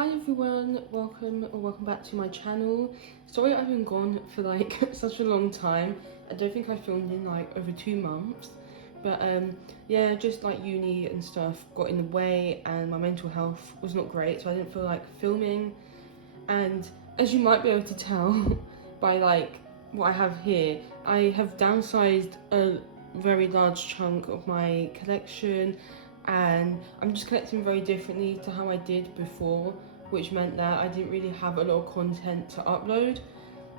Hi everyone, welcome back to my channel. Sorry I've been gone for like such a long time. I don't think I filmed in like over 2 months, but yeah, just like uni and stuff got in the way and my mental health was not great, so I didn't feel like filming. And as you might be able to tell by like what I have here, I have downsized a very large chunk of my collection, and I'm just collecting very differently to how I did before, which meant that I didn't really have a lot of content to upload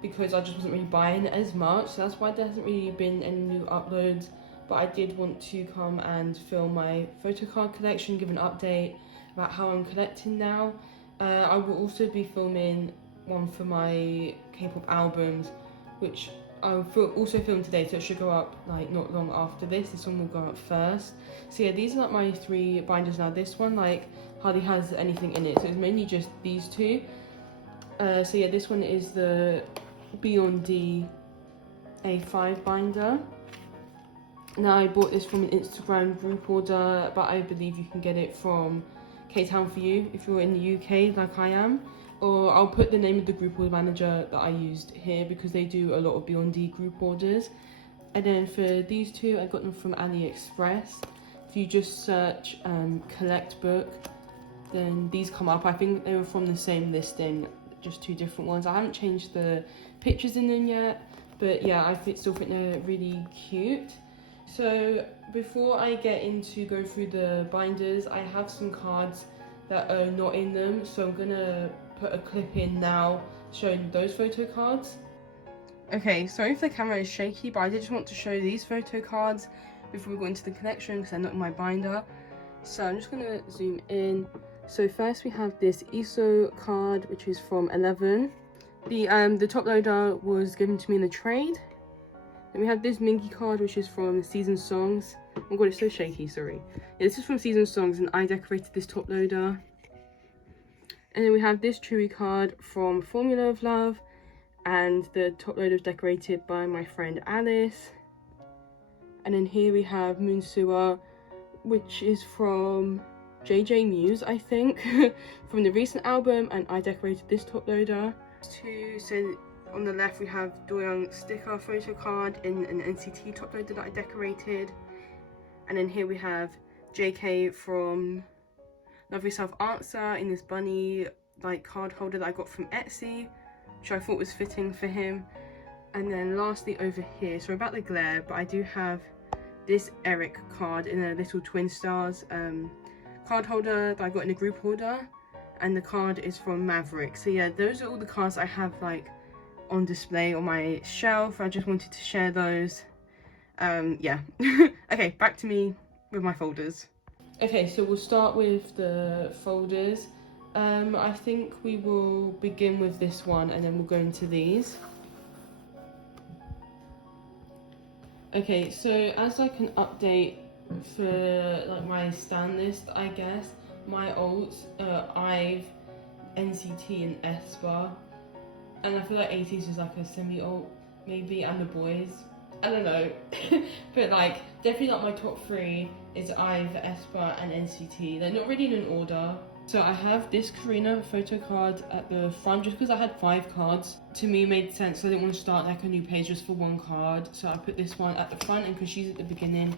because I just wasn't really buying as much. So that's why there hasn't really been any new uploads, but I did want to come and film my photocard collection, give an update about how I'm collecting now. I will also be filming one for my K-pop albums, which I'll also film today, so it should go up like not long after this. This one will go up first. So yeah, these are like my 3 binders now. This one like hardly has anything in it, so it's mainly just these 2. So yeah, this one is the Beyond D A5 binder. Now I bought this from an Instagram group order, but I believe you can get it from K-Town for you if you're in the UK like I am. Or I'll put the name of the group order manager that I used here because they do a lot of Beyond D group orders. And then for these 2, I got them from AliExpress. If you just search collect book, then these come up. I think they were from the same listing, just 2 different ones. I haven't changed the pictures in them yet, but yeah, I still think they're really cute. So before I get into go through the binders, I have some cards that are not in them, so I'm gonna put a clip in now showing those photo cards. Okay, sorry if the camera is shaky, but I did just want to show these photo cards before we go into the collection because they're not in my binder. So I'm just gonna zoom in. So first we have this ESO card, which is from 11. The top loader was given to me in the trade. Then we have this Minky card, which is from Season Songs. Oh god, it's so shaky, sorry. Yeah, this is from Season Songs, and I decorated this top loader. And then we have this Chewy card from Formula of Love, and the top loader was decorated by my friend Alice. And then here we have Moon Sewer, which is from JJ Muse, I think, from the recent album, and I decorated this top loader. So on the left we have Doyoung sticker photo card in an NCT top loader that I decorated. And then here we have JK from Love Yourself Answer in this bunny like card holder that I got from Etsy, which I thought was fitting for him. And then lastly over here, sorry about the glare, but I do have this Eric card in a little twin stars card holder that I got in a group order, and the card is from Maverick. So yeah, those are all the cards I have like on display on my shelf. I just wanted to share those. Yeah. Okay, back to me with my folders. Okay, so we'll start with the folders. I think we will begin with this one and then we'll go into these. Okay, so as like an update for like my stan list, I guess, my alts are IVE, NCT and aespa. And I feel like 80s is like a semi-alt maybe, and the boys. I don't know, but like definitely not my top 3 is IVE, aespa and NCT. They're not really in an order. So I have this Karina photo card at the front just because I had 5 cards. To me it made sense, so I didn't want to start like a new page just for 1 card. So I put this one at the front, and because she's at the beginning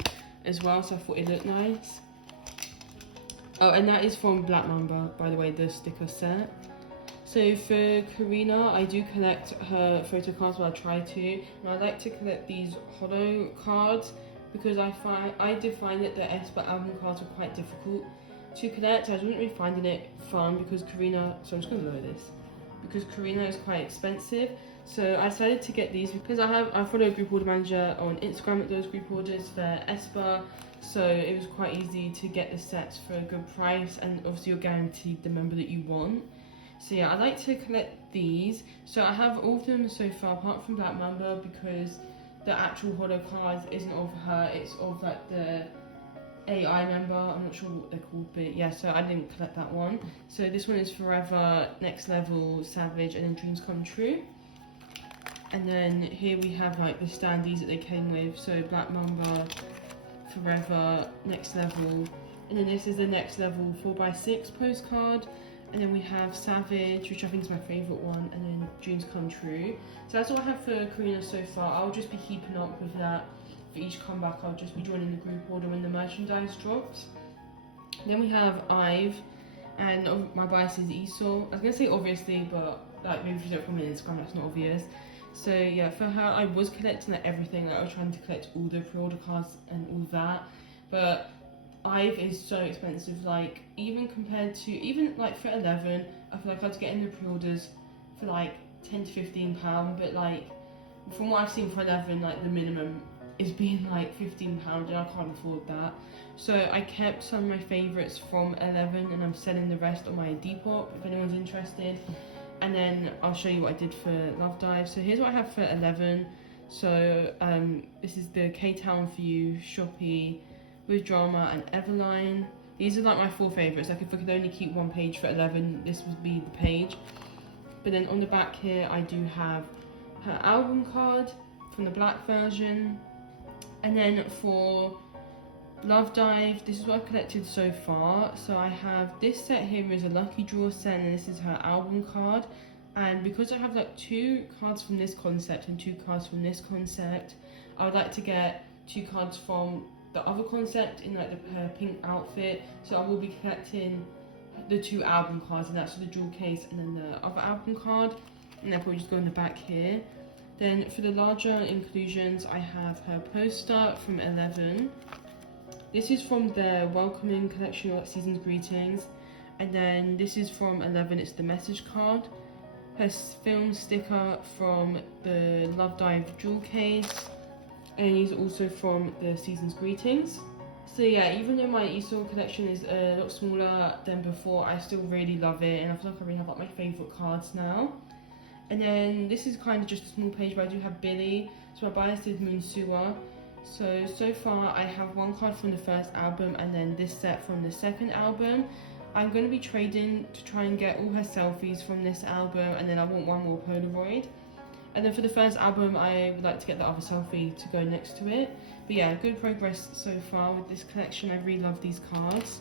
as well, so I thought it looked nice. Oh, and that is from Black Mamba, by the way, the sticker set. So for Karina, I do collect her photo cards, well I try to, and I like to collect these holo cards because I did find that the aespa album cards were quite difficult to collect. I wasn't really finding it fun because Karina, so I'm just gonna lower this, because Karina is quite expensive. So I decided to get these because I follow a group order manager on Instagram at those group orders for aespa, so it was quite easy to get the sets for a good price, and obviously you're guaranteed the member that you want. So yeah, I like to collect these. So I have all of them so far apart from Black Mamba because the actual holo card isn't of her, it's of like the AI member. I'm not sure what they're called, but yeah, so I didn't collect that one. So this one is Forever, Next Level, Savage and then Dreams Come True. And then here we have like the standees that they came with. So Black Mamba, Forever, Next Level, and then this is the Next Level 4x6 postcard. And then we have Savage, which I think is my favourite one, and then Dreams Come True. So that's all I have for Karina so far. I'll just be keeping up with that. For each comeback, I'll just be joining the group order when the merchandise drops. Then we have Ive, and my bias is Esau. I was going to say obviously, but like maybe if you don't follow me on Instagram, that's not obvious. So yeah, for her, I was collecting like everything. Like I was trying to collect all the pre-order cards and all that. But Ive is so expensive, like even compared to, even like for 11, I feel like I was getting the pre-orders for like 10 to 15 pounds, but like from what I've seen for 11, like the minimum is being like 15 pounds, and I can't afford that. So I kept some of my favourites from 11 and I'm selling the rest on my Depop if anyone's interested. And then I'll show you what I did for Love Dive. So here's what I have for 11. So this is the K-Town For You, Shopee, With Drama and Everline. These are like my 4 favourites. Like if I could only keep one page for 11, this would be the page. But then on the back here, I do have her album card from the black version. And then for Love Dive, this is what I've collected so far. So I have this set here is a lucky draw set, and this is her album card. And because I have like 2 cards from this concept and 2 cards from this concept, I would like to get 2 cards from the other concept in like her pink outfit. So I will be collecting the 2 album cards, and that's for the jewel case and then the other album card. And they'll probably just go in the back here. Then for the larger inclusions, I have her poster from 11. This is from their Welcoming Collection or Season's Greetings. And then this is from 11, it's the message card. Her film sticker from the Love Dive jewel case. And these are also from the Season's Greetings. So yeah, even though my Esau collection is a lot smaller than before, I still really love it. And I feel like I really have like my favourite cards now. And then this is kind of just a small page, but I do have Billy. So my bias is Moonsua. So far I have 1 card from the first album and then this set from the second album. I'm going to be trading to try and get all her selfies from this album, and then I want 1 more Polaroid. And then for the first album, I would like to get the other selfie to go next to it. But yeah, good progress so far with this collection. I really love these cards.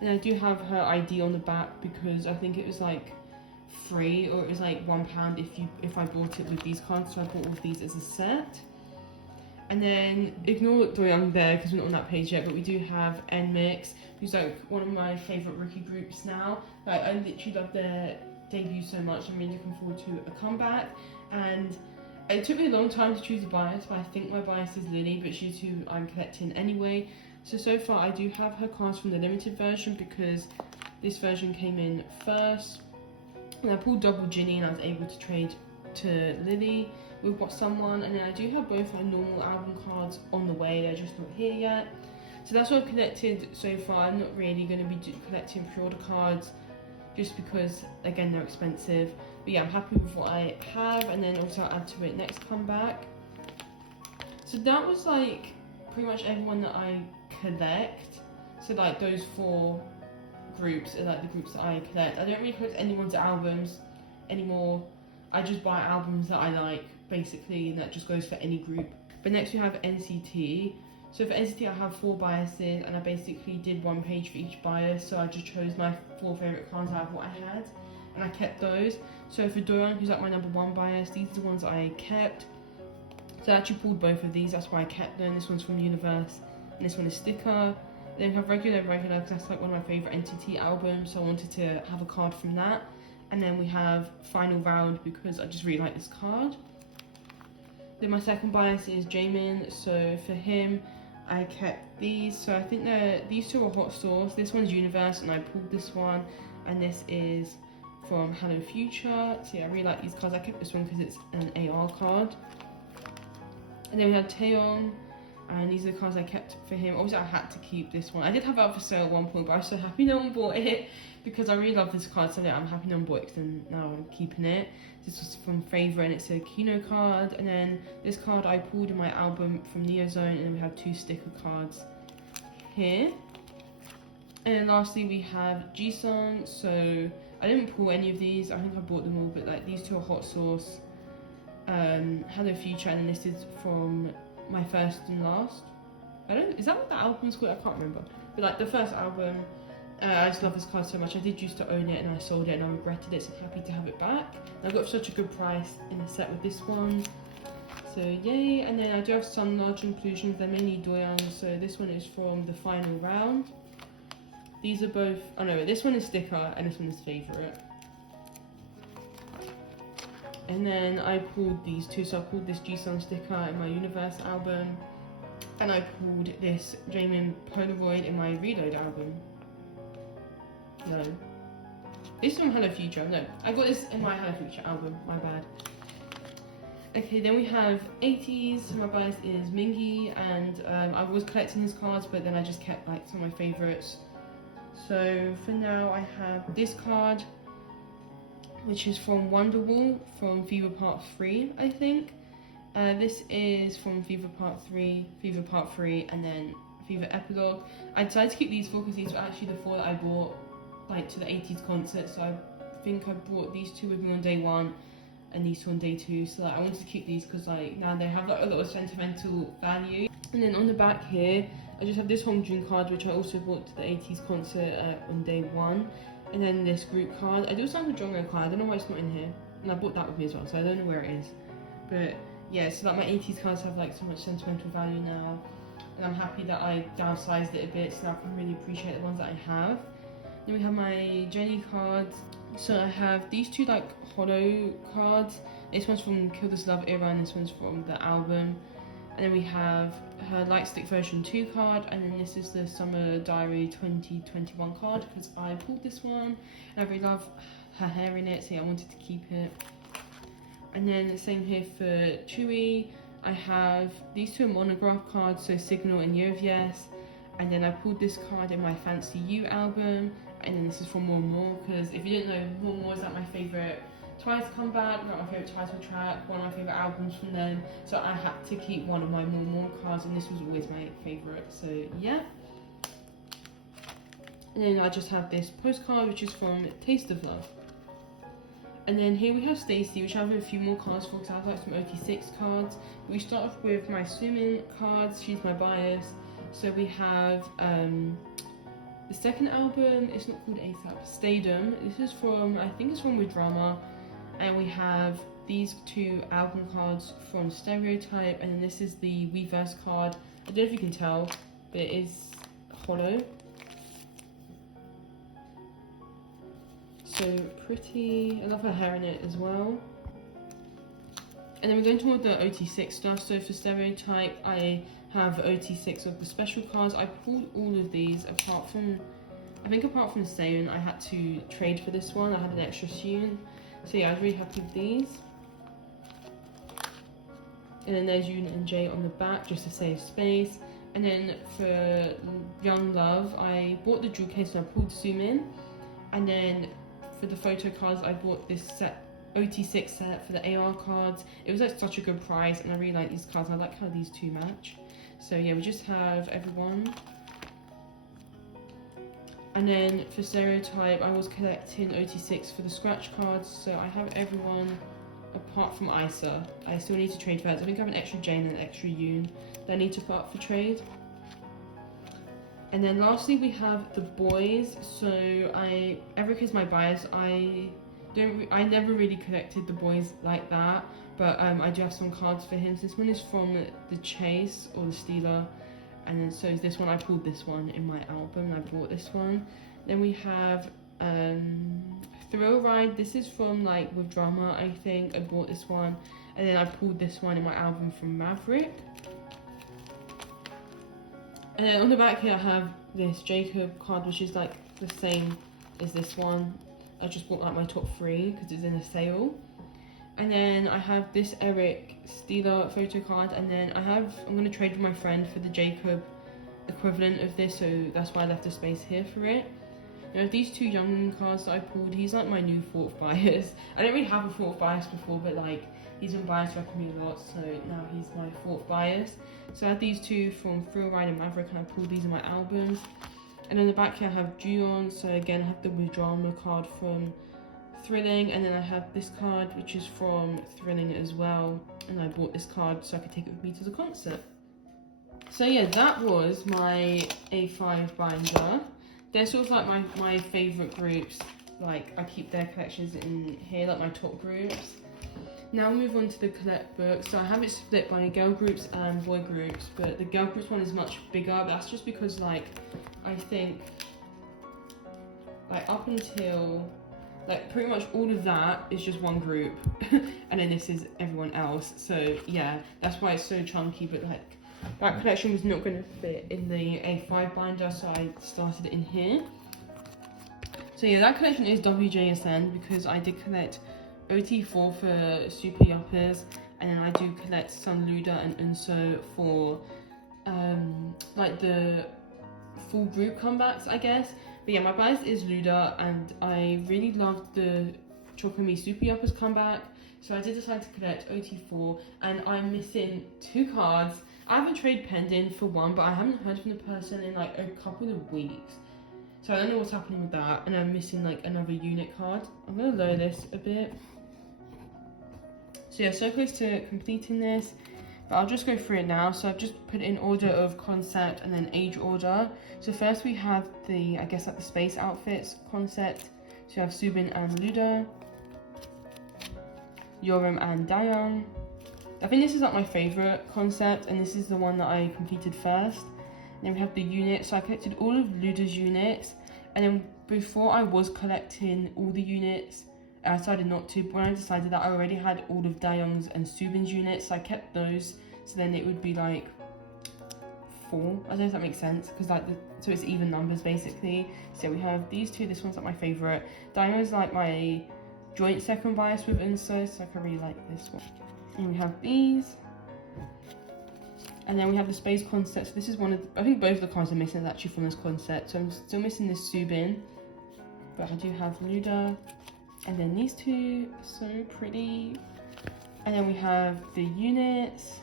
And I do have her ID on the back because I think it was like free, or it was like £1 if I bought it with these cards. So I bought all of these as a set. And then ignore Doyoung there because we're not on that page yet, but we do have NMIX, who's like one of my favourite rookie groups now. Like I literally love their debut so much. I'm really looking forward to a comeback. And it took me a long time to choose a bias, but I think my bias is Lily, but she's who I'm collecting anyway. So far I do have her cards from the limited version because this version came in first. And I pulled double Ginny and I was able to trade to Lily. We've got someone, and then I do have both my normal album cards on the way, they're just not here yet. So that's what I've collected so far. I'm not really going to be collecting pre-order cards just because, again, they're expensive. But yeah, I'm happy with what I have, and then also I'll add to it next comeback. So that was like pretty much everyone that I collect. So like those 4 groups are like the groups that I collect. I don't really collect anyone's albums anymore. I just buy albums that I like, basically, and that just goes for any group. But next we have NCT. So for NCT I have 4 biases, and I basically did 1 page for each bias. So I just chose my 4 favourite cards out of what I had, and I kept those. So for Doyoung, who's like my #1 bias, these are the ones I kept. So I actually pulled both of these, that's why I kept them. This one's from Universe, and this one is Sticker. Then we have Regular because that's like one of my favourite NCT albums, so I wanted to have a card from that. And then we have Final Round because I just really like this card. Then my second bias is Jaemin, so for him I kept these. So I think these 2 are Hot Sauce. This one's Universe and I pulled this one, and this is from Hello Future. So yeah, I really like these cards. I kept this one because it's an AR card. And then we have Taeyong, and these are the cards I kept for him. Obviously I had to keep this one. I did have it up for sale at one point, but I was so happy no one bought it because I really love this card, so yeah, I'm happy no one bought it and now I'm keeping it. This was from Favourite and it's a Kino card, and then this card I pulled in my album from Neozone, and then we have 2 sticker cards here. And then lastly we have Jisung. So I didn't pull any of these, I think I bought them all, but like these 2 are Hot Sauce, Hello Future, and then this is from my first and last. Is that what the album's called? I can't remember. But like the first album, I just love this card so much. I did used to own it and I sold it and I regretted it, so I'm happy to have it back. And I got such a good price in the set with this one. So yay. And then I do have some large inclusions. They're mainly Doyans. So this one is from the final round. These are both, oh no, this one is sticker and this one is favourite. And then I pulled these two. So I pulled this G-Sun sticker in my Universe album. And I pulled this Jamin Polaroid in my Reload album. No. This is from Hello Future. No, I got this in my Hello Future album. My bad. Okay, then we have 80s. So my bias is Mingy, and I was collecting his cards, but then I just kept like some of my favourites. So for now, I have this card, which is from Wonderwall from Fever Part 3, I think. This is from Fever Part 3, Fever Part 3, and then Fever Epilogue. I decided to keep these 4 because these were actually the 4 that I bought like to the 80s concert, so I think I brought these 2 with me on day 1 and these 2 on day 2, so like, I wanted to keep these because like now they have like a lot of sentimental value. And then on the back here I just have this Home June card, which I also bought to the 80s concert on day 1, and then this group card. I do also have a Jongo card, I don't know why it's not in here, and I bought that with me as well, so I don't know where it is. But yeah, so like my 80s cards have like so much sentimental value now, and I'm happy that I downsized it a bit so now I can really appreciate the ones that I have. Then we have my Jenny cards. So I have these 2 like holo cards. This one's from Kill This Love era and this one's from the album. And then we have her Lightstick version 2 card, and then this is the Summer Diary 2021 card because I pulled this one and I really love her hair in it, so yeah, I wanted to keep it. And then the same here for Chewy. I have these 2 monograph cards, so Signal and Year of Yes. And then I pulled this card in my Fancy You album. And then this is from More More, because if you didn't know, More More is like my favourite Twice comeback, like my favourite title track, one of my favourite albums from them. So I had to keep one of my More More cards, and this was always my favourite, so yeah. And then I just have this postcard, which is from Taste of Love. And then here we have Stacey, which I have a few more cards for because I have like some OT6 cards. But we start off with my swimming cards. She's my bias. So we have the second album. It's not called ASAP, Stadium. This is from, I think it's from With Drama. And we have these 2 album cards from Stereotype. And then this is the Weverse card. I don't know if you can tell, but it is hollow. So pretty. I love her hair in it as well. And then we're going toward the OT6 stuff. So for Stereotype, I have OT6 of the special cards. I pulled all of these apart from, I think apart from Seiyun, I had to trade for this one. I had an extra Seiyun. So yeah, I was really happy with these. And then there's Yoon and Jay on the back just to save space. And then for Young Love, I bought the jewel case and I pulled Sumin. And then for the photo cards, I bought this set, OT6 set for the AR cards. It was at such a good price and I really like these cards. I like how these 2 match. So yeah, we just have everyone. And then for Stereotype, I was collecting OT6 for the scratch cards. So I have everyone apart from Isa. I still need to trade first. I think I have an extra Jane and an extra Yoon that I need to put up for trade. And then lastly we have the boys. So Eric is my bias. I never really collected the boys like that, but I do have some cards for him. So this one is from the Chase or the Stealer, and then so is this one. I pulled this one in my album and I bought this one. Then we have Thrill Ride. This is from like With Drama, I think. I bought this one, and then I pulled this one in my album from Maverick. And then on the back here I have this Jacob card, which is like the same as this one. I just bought like my top 3 because it's in a sale. And then I have this Eric Steeler photo card, and then I'm going to trade with my friend for the Jacob equivalent of this, so that's why I left a space here for it. Now these 2 young cards that I pulled, he's like my new 4th bias. I didn't really have a 4th bias before, but like he's been bias wrecking me a lot, so now he's my 4th bias. So I had these 2 from Thrill Ride and Maverick, and I pulled these in my albums. And on the back here I have Juon, so again I have the With Drama card from Thrilling, and then I have this card which is from Thrilling as well, and I bought this card so I could take it with me to the concert. So yeah, that was my A5 binder. they're sort of like my favourite groups. Like, I keep their collections in here, like my top groups. Now move on to the collect book. So I have it split by girl groups and boy groups, but the girl groups one is much bigger. But that's just because, like, I think, like, up until, like, pretty much all of that is just one group, and then this is everyone else. So yeah, that's why it's so chunky. But like, that collection was not going to fit in the A5 binder, so I started it in here. So yeah, that collection is WJSN because I did collect OT4 for Super Yuppers, and then I do collect some Luda and Unso for like the full group comebacks, I guess. But yeah, my bias is Luda, and I really loved the Chocomi Super Yuppers comeback, so I did decide to collect OT4, and I'm missing 2 cards. I have a trade pending for one, but I haven't heard from the person in like a couple of weeks, so I don't know what's happening with that, and I'm missing like another unit card. I'm gonna lower this a bit. So yeah, so close to completing this, but I'll just go through it now. So I've just put it in order of concept and then age order. So first we have the, I guess, like the space outfits concept. So you have Subin and Luda, Yoram and Dayan. I think this is like my favourite concept, and this is the one that I completed first. And then we have the units. So I collected all of Luda's units, and then before I was collecting all the units, I decided not to, but when I decided that I already had all of Dayoung's and Subin's units, so I kept those, so then it would be like 4. I don't know if that makes sense, because like so it's even numbers basically. So we have these 2, this one's like my favourite. Diamond's like my joint second bias with Unso, so I really like this one. And we have these. And then we have the space concept. So this is one of the, I think both of the cards are missing actually from this concept. So I'm still missing this Subin, but I do have Luda. And then these 2, so pretty. And then we have the units.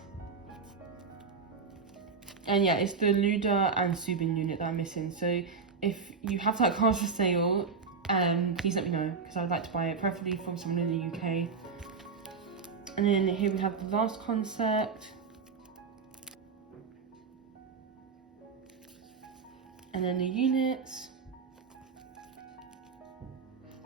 And yeah, it's the Luda and Subin unit that I'm missing. So if you have that card for sale, please let me know, because I would like to buy it, preferably from someone in the UK. And then here we have the last concept. And then the units.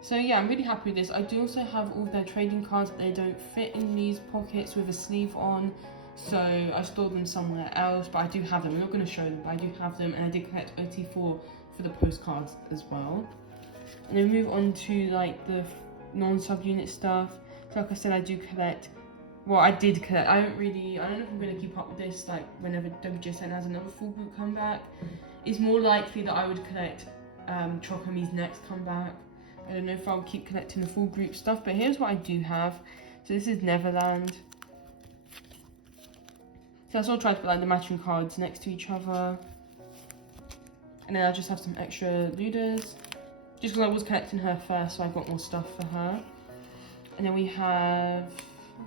So yeah, I'm really happy with this. I do also have all their trading cards, but they don't fit in these pockets with a sleeve on, so I stored them somewhere else, but I do have them. I'm not going to show them, but I do have them, and I did collect OT4 for the postcards as well. And then move on to like the non-subunit stuff. So like I said, I do collect, well, I did collect, I don't know if I'm going to keep up with this, like whenever WJSN has another full group comeback. It's more likely that I would collect Chocomi's next comeback. I don't know if I'll keep collecting the full group stuff, but here's what I do have. So this is Neverland. So I sort of tried to put like the matching cards next to each other. And then I just have some extra Ludas, just because I was collecting her first, so I got more stuff for her. And then we have,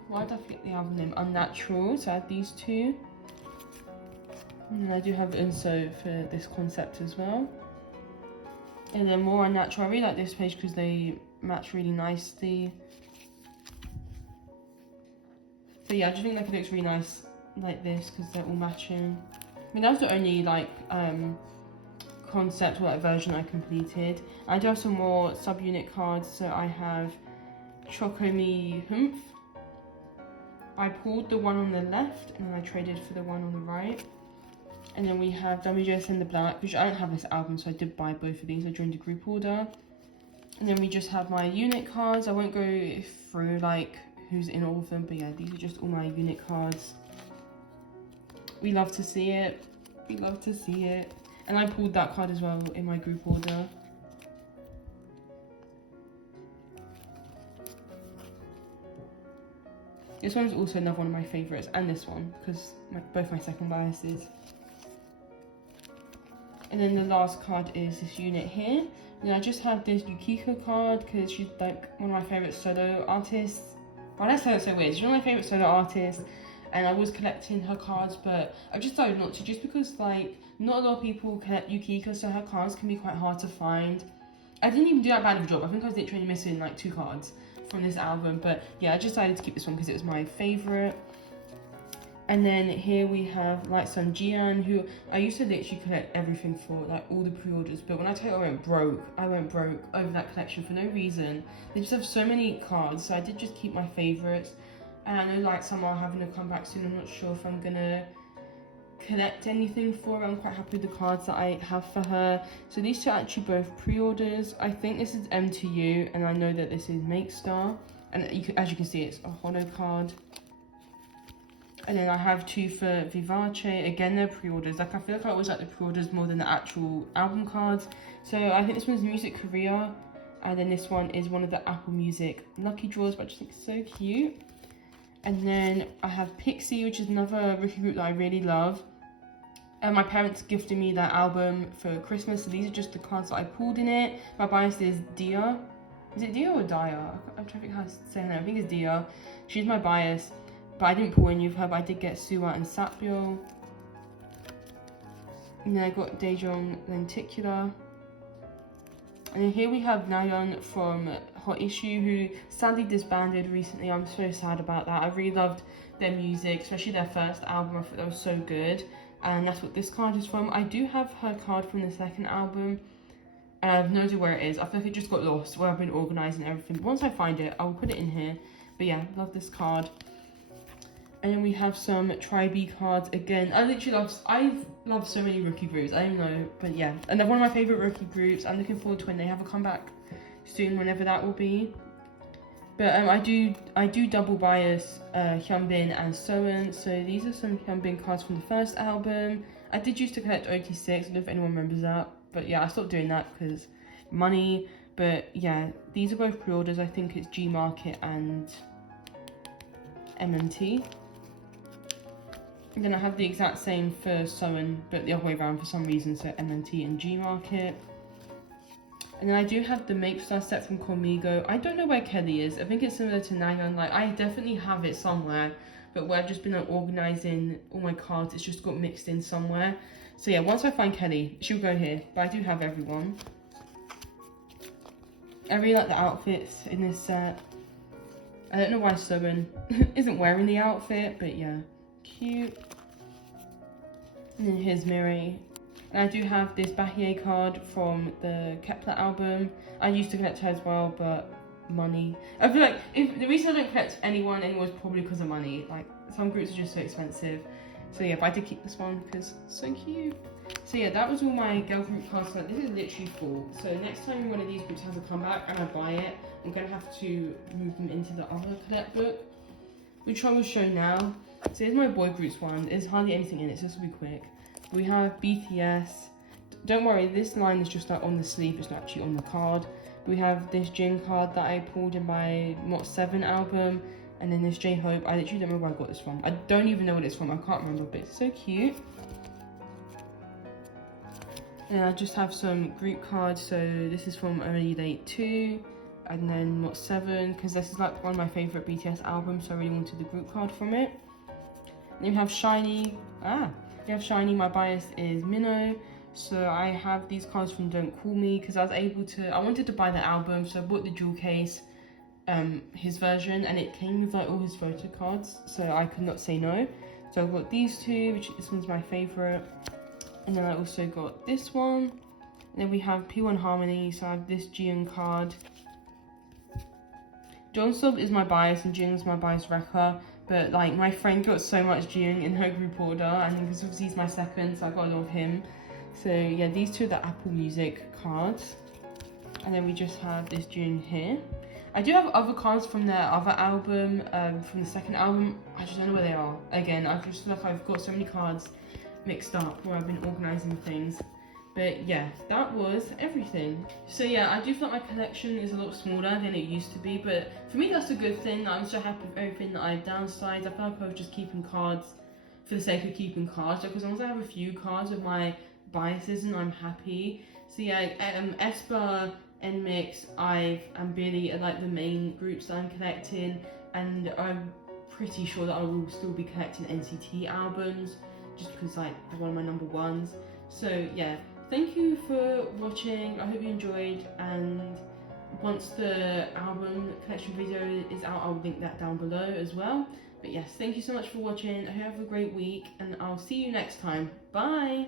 why did I forget the album name? Unnatural, so I have these 2. And then I do have Unso for this concept as well. And then more Unnatural. I really like this page because they match really nicely. So yeah, I just think like it looks really nice like this because they're all matching. I mean, that was the only like concept or like version I completed. I do have some more subunit cards. So I have Chocomi Humph. I pulled the one on the left and then I traded for the one on the right. And then we have WJSN the Black, which I don't have this album, so I did buy both of these. I joined a group order. And then we just have my unit cards. I won't go through like who's in all of them, but yeah, these are just all my unit cards. We love to see it. We love to see it. And I pulled that card as well in my group order. This one is also another one of my favourites, and this one, because both my second biases. And then the last card is this unit here. And I just have this Yukiko card because she's like one of my favourite solo artists. Well, that sounds so weird. She's one of my favourite solo artists, and I was collecting her cards, but I just decided not to, just because like not a lot of people collect Yukiko, so her cards can be quite hard to find. I didn't even do that bad of a job. I think I was literally missing like 2 cards from this album, but yeah, I just decided to keep this one because it was my favourite. And then here we like Lights on Jian, who I used to literally collect everything for, like all the pre-orders. But when I tell you I went broke over that collection for no reason. They just have so many cards, so I did just keep my favorites. And I know like some are having to come back soon. I'm not sure if I'm gonna collect anything for her. I'm quite happy with the cards that I have for her. So these two are actually both pre-orders. I think this is M2U, and I know that this is Make Star. And as you can see, it's a holo card. And then I have two for Vivace. Again, they're pre-orders. Like, I feel like I always like the pre-orders more than the actual album cards. So I think this one's Music Korea. And then this one is one of the Apple Music lucky draws, but I just think it's so cute. And then I have Pixie, which is another rookie group that I really love. And my parents gifted me that album for Christmas. So these are just the cards that I pulled in it. My bias is Dia. Is it Dia or Dia? I'm trying to think how to say that. I think it's Dia. She's my bias. But I didn't pull any of her, but I did get Suwa and Sapyo. And then I got Daejeon Lenticular. And then here we have Nayeon from Hot Issue, who sadly disbanded recently. I'm so sad about that. I really loved their music, especially their first album. I thought that was so good. And that's what this card is from. I do have her card from the second album. And I have no idea where it is. I feel like it just got lost where I've been organising everything. But once I find it, I'll put it in here. But yeah, love this card. And then we have some Tri-B cards again. I love so many rookie groups. I don't know, but yeah. And they're one of my favourite rookie groups. I'm looking forward to when they have a comeback soon, whenever that will be. But I do double bias Hyunbin and Soen. So these are some Hyunbin cards from the first album. I did used to collect OT6. I don't know if anyone remembers that. But yeah, I stopped doing that because money. But yeah, these are both pre-orders. I think it's G Market and MMT. And then I have the exact same for Soen, but the other way around for some reason, so MNT and G Market. And then I do have the Make Star set from Komigo. I don't know where Kelly is. I think it's similar to Nayeon. Like, I definitely have it somewhere, but where I've just been like, organising all my cards, it's just got mixed in somewhere. So yeah, once I find Kelly, she'll go here. But I do have everyone. I really like the outfits in this set. I don't know why Soen isn't wearing the outfit, but yeah. Cute. And then here's Mireille. And I do have this Bahie card from the Kepler album. I used to collect her as well, but money. I feel like the reason I don't collect anyone anymore is probably because of money. Like, some groups are just so expensive. So yeah, but I did keep this one because it's so cute. So yeah, that was all my girl group cards. This is literally full. So next time one of these groups has a comeback and I buy it, I'm going to have to move them into the other collect book, which I will show now. So here's my boy groups one. There's hardly anything in it, so this will be quick. We have BTS. Don't worry, this line is just like on the sleeve, it's not actually on the card. We have this Jin card that I pulled in my Mot 7 album. And then this J-Hope. I literally don't remember where I got this from. I don't even know what it's from, I can't remember, but it's so cute. And I just have some group cards. So this is from Only Late 2. And then Mot 7, because this is like one of my favourite BTS albums, so I really wanted the group card from it. Then we have Shiny. We have Shiny. My bias is Minho. So I have these cards from Don't Call Me because I wanted to buy the album, so I bought the jewel case, his version, and it came with like all his photo cards, so I could not say no. So I've got these two, this one's my favourite. And then I also got this one. And then we have P1 Harmony, so I have this Jiyoung card. Jongseok is my bias and Jiyoung's my bias wrecker. But like my friend got so much Jiyoung in her group order, and because obviously he's my second, so I got a lot of him. So yeah, these two are the Apple Music cards. And then we just have this Jiyoung here. I do have other cards from their other album, from the second album. I just don't know where they are. Again, I just feel like I've got so many cards mixed up where I've been organising things. But yeah, that was everything. So yeah, I do feel like my collection is a lot smaller than it used to be, but for me that's a good thing. I'm so happy with everything that I've downsized. I feel like I was just keeping cards for the sake of keeping cards, because as long as I have a few cards with my biases and I'm happy. So yeah, Espa, NMIX, IVE and Billy are like the main groups that I'm collecting, and I'm pretty sure that I will still be collecting NCT albums just because like they're one of my number ones. So yeah, thank you for watching. I hope you enjoyed, and once the album collection video is out, I'll link that down below as well. But yes, thank you so much for watching. I hope you have a great week, and I'll see you next time. Bye!